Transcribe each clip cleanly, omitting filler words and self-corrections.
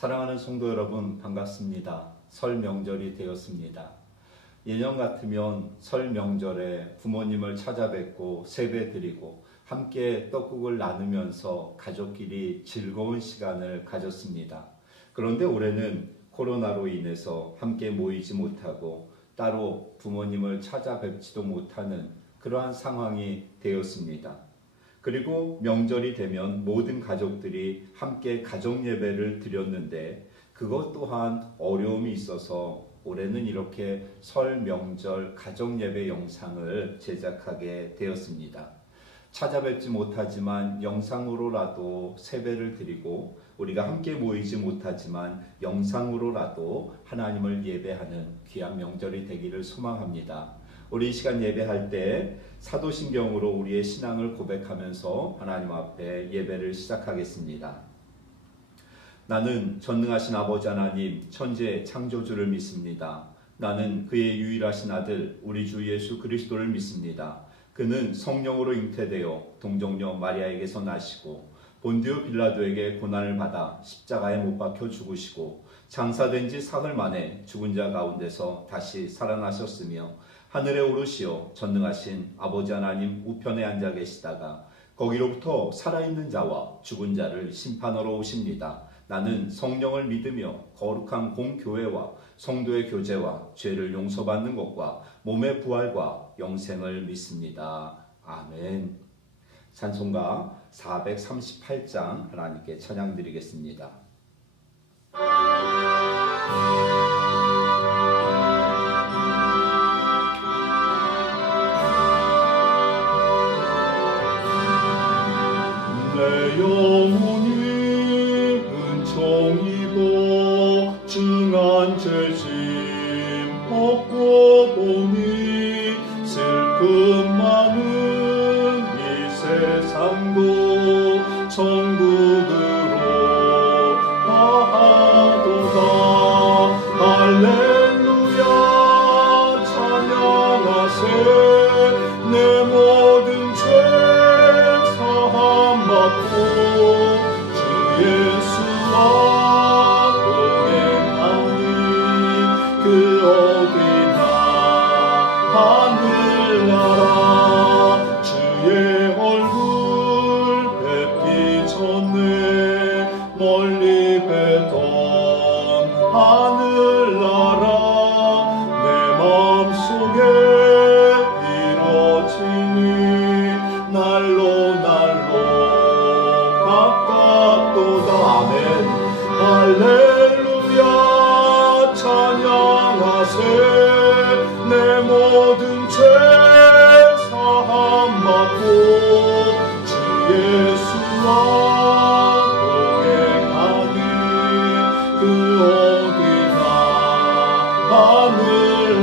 사랑하는 성도 여러분, 반갑습니다. 설 명절이 되었습니다. 예년 같으면 설 명절에 부모님을 찾아뵙고 세배드리고 함께 떡국을 나누면서 가족끼리 즐거운 시간을 가졌습니다. 그런데 올해는 코로나로 인해서 함께 모이지 못하고 따로 부모님을 찾아뵙지도 못하는 그러한 상황이 되었습니다. 그리고 명절이 되면 모든 가족들이 함께 가족 예배를 드렸는데 그것 또한 어려움이 있어서 올해는 이렇게 설 명절 가족 예배 영상을 제작하게 되었습니다. 찾아뵙지 못하지만 영상으로라도 세배를 드리고 우리가 함께 모이지 못하지만 영상으로라도 하나님을 예배하는 귀한 명절이 되기를 소망합니다. 우리 이 시간 예배할 때 사도신경으로 우리의 신앙을 고백하면서 하나님 앞에 예배를 시작하겠습니다. 나는 전능하신 아버지 하나님 천지의 창조주를 믿습니다. 나는 그의 유일하신 아들 우리 주 예수 그리스도를 믿습니다. 그는 성령으로 잉태되어 동정녀 마리아에게서 나시고 본디오 빌라도에게 고난을 받아 십자가에 못 박혀 죽으시고 장사된 지 사흘 만에 죽은 자 가운데서 다시 살아나셨으며 하늘에 오르시어 전능하신 아버지 하나님 우편에 앉아 계시다가 거기로부터 살아있는 자와 죽은 자를 심판하러 오십니다. 나는 성령을 믿으며 거룩한 공교회와 성도의 교제와 죄를 용서받는 것과 몸의 부활과 영생을 믿습니다. 아멘. 찬송가 438장 하나님께 찬양드리겠습니다. 내 영혼이 은총 입어 중한 죄짐 벗고 보니 슬픔 많은 이 세상도 천국으로 가도다. 할렐루야 찬양하세. 내 모든 죄 사함받고 주 예수와 동행하니 그 어디나 하늘나라. 주의 얼굴 뵙기 전에 멀리 뵀던 하늘나라 내 마음속에 이뤄지니 날로 가깝도다. 아멘. 할렐루야 찬양하세. 내 모든 죄 사함받고 주 예수와 동행하니 그 어디나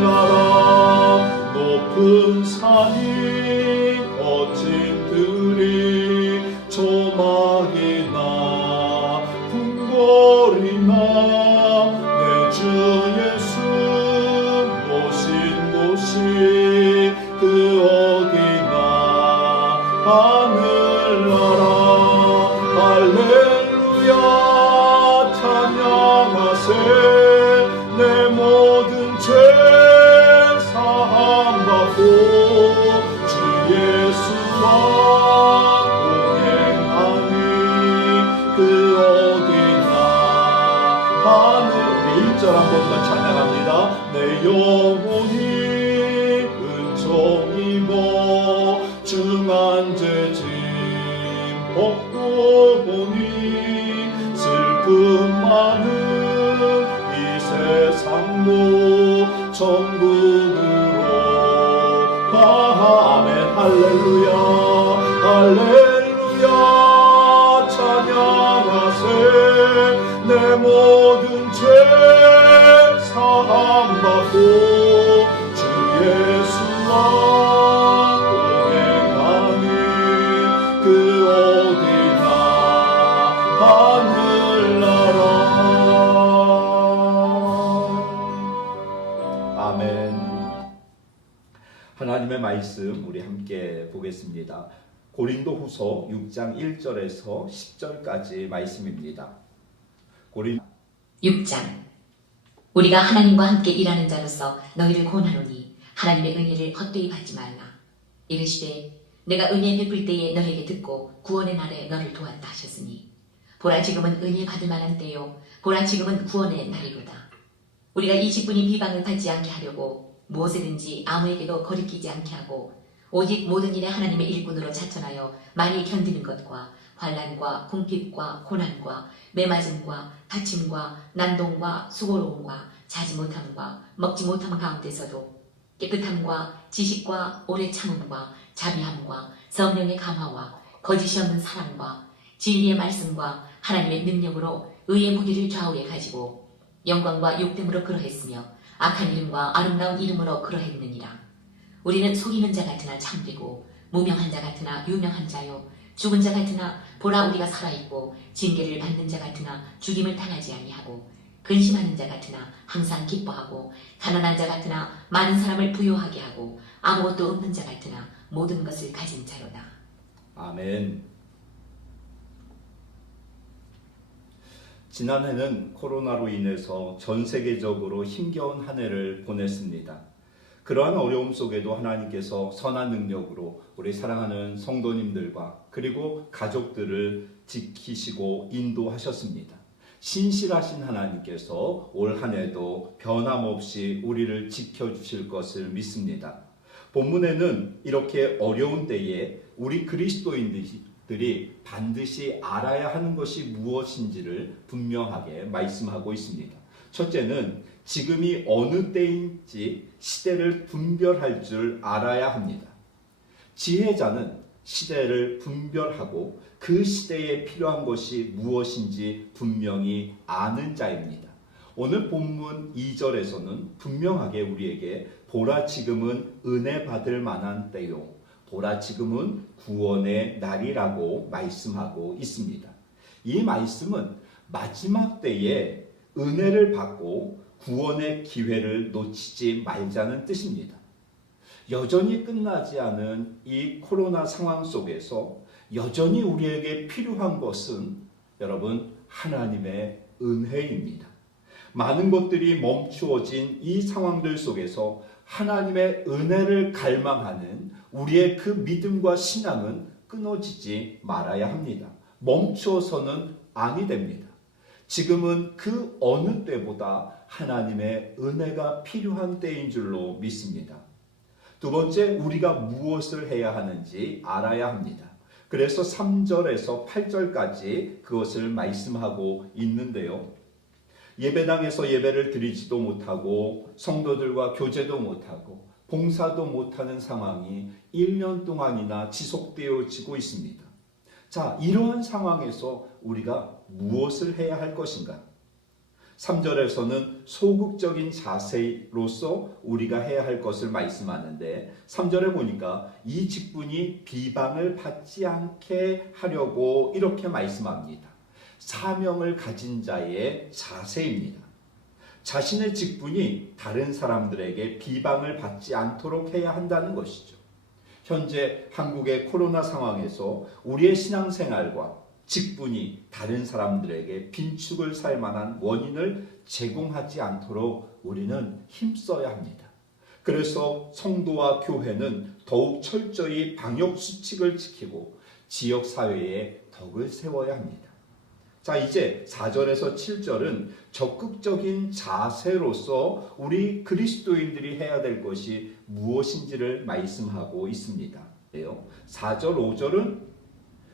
하늘나라. 높은 산이 거친 들이 조막이나 궁궐이나 내 주 예수 모신 곳이 그 어디나 하늘나라. 할렐루야 찬양하세. 내 모든 죄 사함받고 주 예수와 동행하니 그 어디나 하늘. 우리 1절 한 번만 찬양합니다. 내 영혼이 은총 입어 중한 죄짐 벗고 보니 슬픔 많은 이 세상도 천국으로 가. 아멘. 할렐루야 할렐루야 찬양하세. 내 모든 죄 사함받고 주 예수와 동행하니 그 어디나 하늘나라. 아멘. 하나님의 말씀 우리 함께 보겠습니다. 고린도후서 6장 1절에서 10절까지 말씀입니다. 6장. 우리가 하나님과 함께 일하는 자로서 너희를 권하노니 하나님의 은혜를 헛되이 받지 말라. 이르시되 내가 은혜 베풀 때에 너에게 듣고 구원의 날에 너를 도왔다 하셨으니 보라 지금은 은혜 받을 만한 때요 보라 지금은 구원의 날이로다. 우리가 이 직분이 비방을 받지 않게 하려고 무엇이든지 아무에게도 거리끼지 않게 하고 오직 모든 일에 하나님의 일꾼으로 자천하여 많이 견디는 것과 환난과 궁핍과 고난과 매맞음과 다침과 난동과 수고로움과 자지 못함과 먹지 못함 가운데서도 깨끗함과 지식과 오래 참음과 자비함과 성령의 감화와 거짓이 없는 사랑과 진리의 말씀과 하나님의 능력으로 의의 무기를 좌우에 가지고 영광과 욕됨으로 그러했으며 악한 이름과 아름다운 이름으로 그러했느니라. 우리는 속이는 자 같으나 참되고 무명한 자 같으나 유명한 자요 죽은 자 같으나 보라 우리가 살아있고 징계를 받는 자 같으나 죽임을 당하지 아니하고 근심하는 자 같으나 항상 기뻐하고 가난한 자 같으나 많은 사람을 부요하게 하고 아무것도 없는 자 같으나 모든 것을 가진 자로다. 아멘. 지난해는 코로나로 인해서 전 세계적으로 힘겨운 한 해를 보냈습니다. 그러한 어려움 속에도 하나님께서 선한 능력으로 우리 사랑하는 성도님들과 그리고 가족들을 지키시고 인도하셨습니다. 신실하신 하나님께서 올 한 해도 변함없이 우리를 지켜주실 것을 믿습니다. 본문에는 이렇게 어려운 때에 우리 그리스도인들이 반드시 알아야 하는 것이 무엇인지를 분명하게 말씀하고 있습니다. 첫째는 지금이 어느 때인지 시대를 분별할 줄 알아야 합니다. 지혜자는 시대를 분별하고 그 시대에 필요한 것이 무엇인지 분명히 아는 자입니다. 오늘 본문 2절에서는 분명하게 우리에게 보라 지금은 은혜 받을 만한 때요 보라 지금은 구원의 날이라고 말씀하고 있습니다. 이 말씀은 마지막 때에 은혜를 받고 구원의 기회를 놓치지 말자는 뜻입니다. 여전히 끝나지 않은 이 코로나 상황 속에서 여전히 우리에게 필요한 것은 여러분 하나님의 은혜입니다. 많은 것들이 멈추어진 이 상황들 속에서 하나님의 은혜를 갈망하는 우리의 그 믿음과 신앙은 끊어지지 말아야 합니다. 멈추어서는 아니 됩니다. 지금은 그 어느 때보다 하나님의 은혜가 필요한 때인 줄로 믿습니다. 두 번째, 우리가 무엇을 해야 하는지 알아야 합니다. 그래서 3절에서 8절까지 그것을 말씀하고 있는데요. 예배당에서 예배를 드리지도 못하고 성도들과 교제도 못하고 봉사도 못하는 상황이 1년 동안이나 지속되어지고 있습니다. 자, 이러한 상황에서 우리가 무엇을 해야 할 것인가? 3절에서는 소극적인 자세로서 우리가 해야 할 것을 말씀하는데 3절에 보니까 이 직분이 비방을 받지 않게 하려고 이렇게 말씀합니다. 사명을 가진 자의 자세입니다. 자신의 직분이 다른 사람들에게 비방을 받지 않도록 해야 한다는 것이죠. 현재 한국의 코로나 상황에서 우리의 신앙생활과 직분이 다른 사람들에게 빈축을 살 만한 원인을 제공하지 않도록 우리는 힘써야 합니다. 그래서 성도와 교회는 더욱 철저히 방역 수칙을 지키고 지역사회에 덕을 세워야 합니다. 자, 이제 4절에서 7절은 적극적인 자세로서 우리 그리스도인들이 해야 될 것이 무엇인지를 말씀하고 있습니다. 4절, 5절은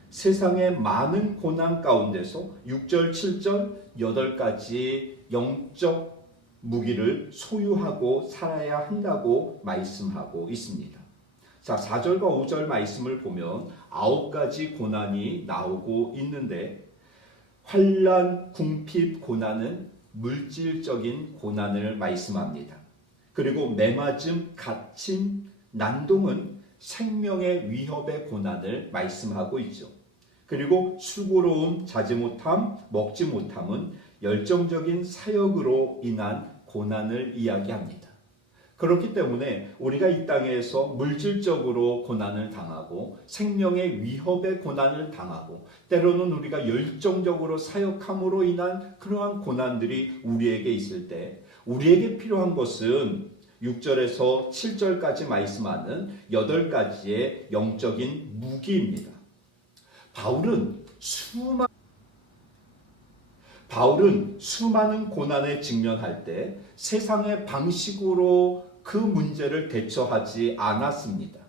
세상의 많은 고난 가운데서 6절, 7절, 8가지 영적 무기를 소유하고 살아야 한다고 말씀하고 있습니다. 자, 4절과 5절 말씀을 보면 9가지 고난이 나오고 있는데 환난, 궁핍, 고난은 물질적인 고난을 말씀합니다. 그리고 매맞음, 갇힘, 난동은 생명의 위협의 고난을 말씀하고 있죠. 그리고 수고로움, 자지 못함, 먹지 못함은 열정적인 사역으로 인한 고난을 이야기합니다. 그렇기 때문에 우리가 이 땅에서 물질적으로 고난을 당하고 생명의 위협에 고난을 당하고 때로는 우리가 열정적으로 사역함으로 인한 그러한 고난들이 우리에게 있을 때 우리에게 필요한 것은 6절에서 7절까지 말씀하는 8가지의 영적인 무기입니다. 바울은 수많은 고난에 직면할 때 세상의 방식으로 그 문제를 대처하지 않았습니다.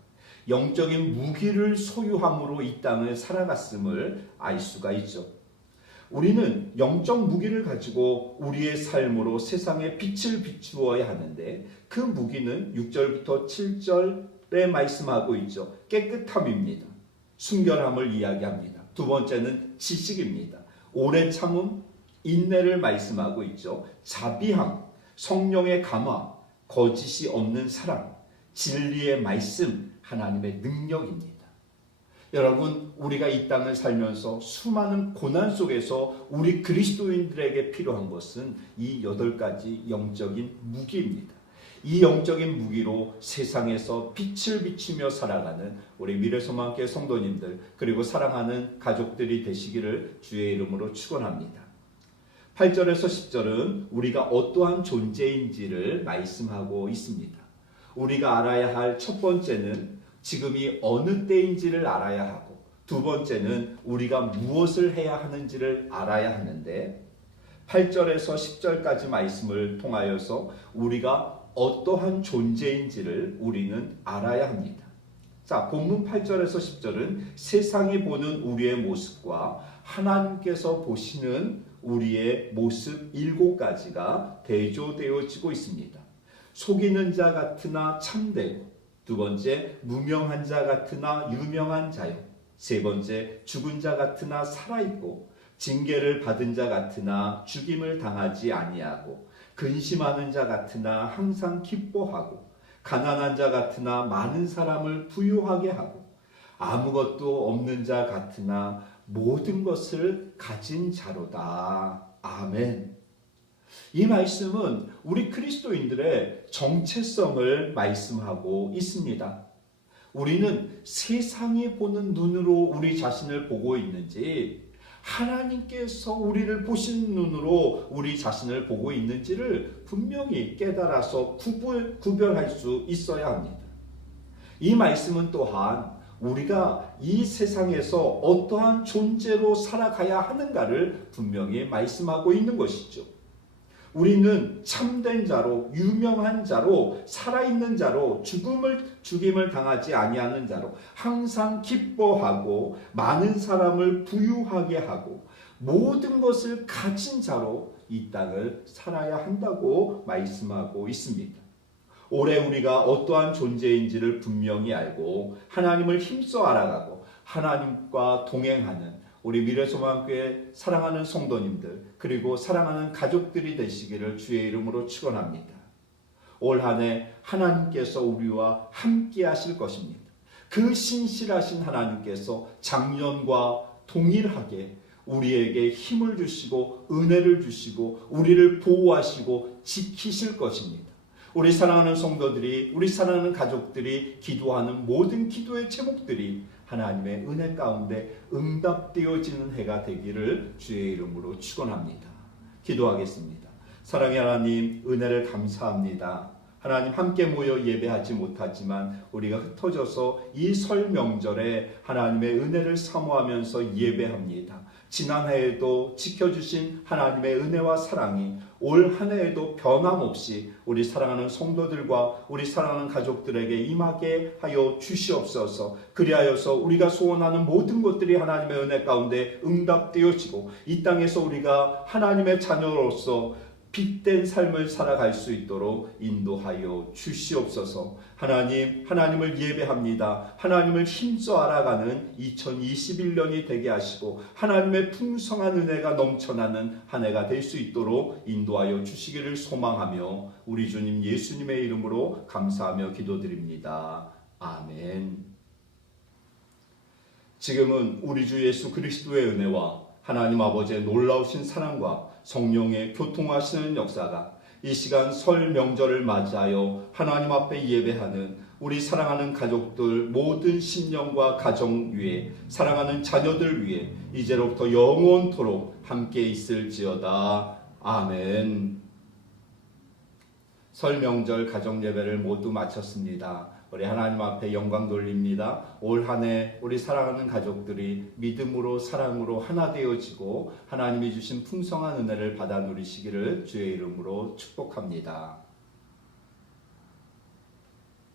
영적인 무기를 소유함으로 이 땅을 살아갔음을 알 수가 있죠. 우리는 영적 무기를 가지고 우리의 삶으로 세상에 빛을 비추어야 하는데 그 무기는 6절부터 7절에 말씀하고 있죠. 깨끗함입니다. 순결함을 이야기합니다. 두 번째는 지식입니다. 오래 참음, 인내를 말씀하고 있죠. 자비함, 성령의 감화, 거짓이 없는 사랑, 진리의 말씀, 하나님의 능력입니다. 여러분, 우리가 이 땅을 살면서 수많은 고난 속에서 우리 그리스도인들에게 필요한 것은 이 8가지 영적인 무기입니다. 이 영적인 무기로 세상에서 빛을 비추며 살아가는 우리 미래소망교회 성도님들 그리고 사랑하는 가족들이 되시기를 주의 이름으로 축원합니다. 8절에서 10절은 우리가 어떠한 존재인지를 말씀하고 있습니다. 우리가 알아야 할 첫 번째는 지금이 어느 때인지를 알아야 하고 두 번째는 우리가 무엇을 해야 하는지를 알아야 하는데 8절에서 10절까지 말씀을 통하여서 우리가 어떠한 존재인지를 우리는 알아야 합니다. 자, 본문 8절에서 10절은 세상이 보는 우리의 모습과 하나님께서 보시는 우리의 모습 7가지가 대조되어지고 있습니다. 속이는 자 같으나 참되고, 두 번째 무명한 자 같으나 유명한 자요, 세 번째 죽은 자 같으나 살아있고, 징계를 받은 자 같으나 죽임을 당하지 아니하고, 근심하는 자 같으나 항상 기뻐하고, 가난한 자 같으나 많은 사람을 부유하게 하고, 아무것도 없는 자 같으나 모든 것을 가진 자로다. 아멘. 이 말씀은 우리 그리스도인들의 정체성을 말씀하고 있습니다. 우리는 세상이 보는 눈으로 우리 자신을 보고 있는지, 하나님께서 우리를 보시는 눈으로 우리 자신을 보고 있는지를 분명히 깨달아서 구별할 수 있어야 합니다. 이 말씀은 또한 우리가 이 세상에서 어떠한 존재로 살아가야 하는가를 분명히 말씀하고 있는 것이죠. 우리는 참된 자로, 유명한 자로, 살아있는 자로, 죽임을 당하지 아니하는 자로, 항상 기뻐하고 많은 사람을 부유하게 하고 모든 것을 가진 자로 이 땅을 살아야 한다고 말씀하고 있습니다. 올해 우리가 어떠한 존재인지를 분명히 알고 하나님을 힘써 알아가고 하나님과 동행하는 우리 미래소망교회 사랑하는 성도님들 그리고 사랑하는 가족들이 되시기를 주의 이름으로 축원합니다. 올 한 해 하나님께서 우리와 함께 하실 것입니다. 그 신실하신 하나님께서 작년과 동일하게 우리에게 힘을 주시고 은혜를 주시고 우리를 보호하시고 지키실 것입니다. 우리 사랑하는 성도들이, 우리 사랑하는 가족들이 기도하는 모든 기도의 제목들이 하나님의 은혜 가운데 응답되어지는 해가 되기를 주의 이름으로 축원합니다. 기도하겠습니다. 사랑의 하나님, 은혜를 감사합니다. 하나님, 함께 모여 예배하지 못하지만 우리가 흩어져서 이 설 명절에 하나님의 은혜를 사모하면서 예배합니다. 지난 해에도 지켜주신 하나님의 은혜와 사랑이 올 한 해에도 변함없이 우리 사랑하는 성도들과 우리 사랑하는 가족들에게 임하게 하여 주시옵소서. 그리하여서 우리가 소원하는 모든 것들이 하나님의 은혜 가운데 응답되어지고 이 땅에서 우리가 하나님의 자녀로서 빛된 삶을 살아갈 수 있도록 인도하여 주시옵소서. 하나님, 하나님을 예배합니다. 하나님을 힘써 알아가는 2021년이 되게 하시고 하나님의 풍성한 은혜가 넘쳐나는 한 해가 될 수 있도록 인도하여 주시기를 소망하며 우리 주님 예수님의 이름으로 감사하며 기도드립니다. 아멘. 지금은 우리 주 예수 그리스도의 은혜와 하나님 아버지의 놀라우신 사랑과 성령의 교통하시는 역사가 이 시간 설 명절을 맞이하여 하나님 앞에 예배하는 우리 사랑하는 가족들 모든 심령과 가정 위에 사랑하는 자녀들 위에 이제로부터 영원토록 함께 있을지어다. 아멘. 설 명절 가정 예배를 모두 마쳤습니다. 우리 하나님 앞에 영광 돌립니다. 올 한 해 우리 사랑하는 가족들이 믿음으로 사랑으로 하나 되어지고 하나님이 주신 풍성한 은혜를 받아 누리시기를 주의 이름으로 축복합니다.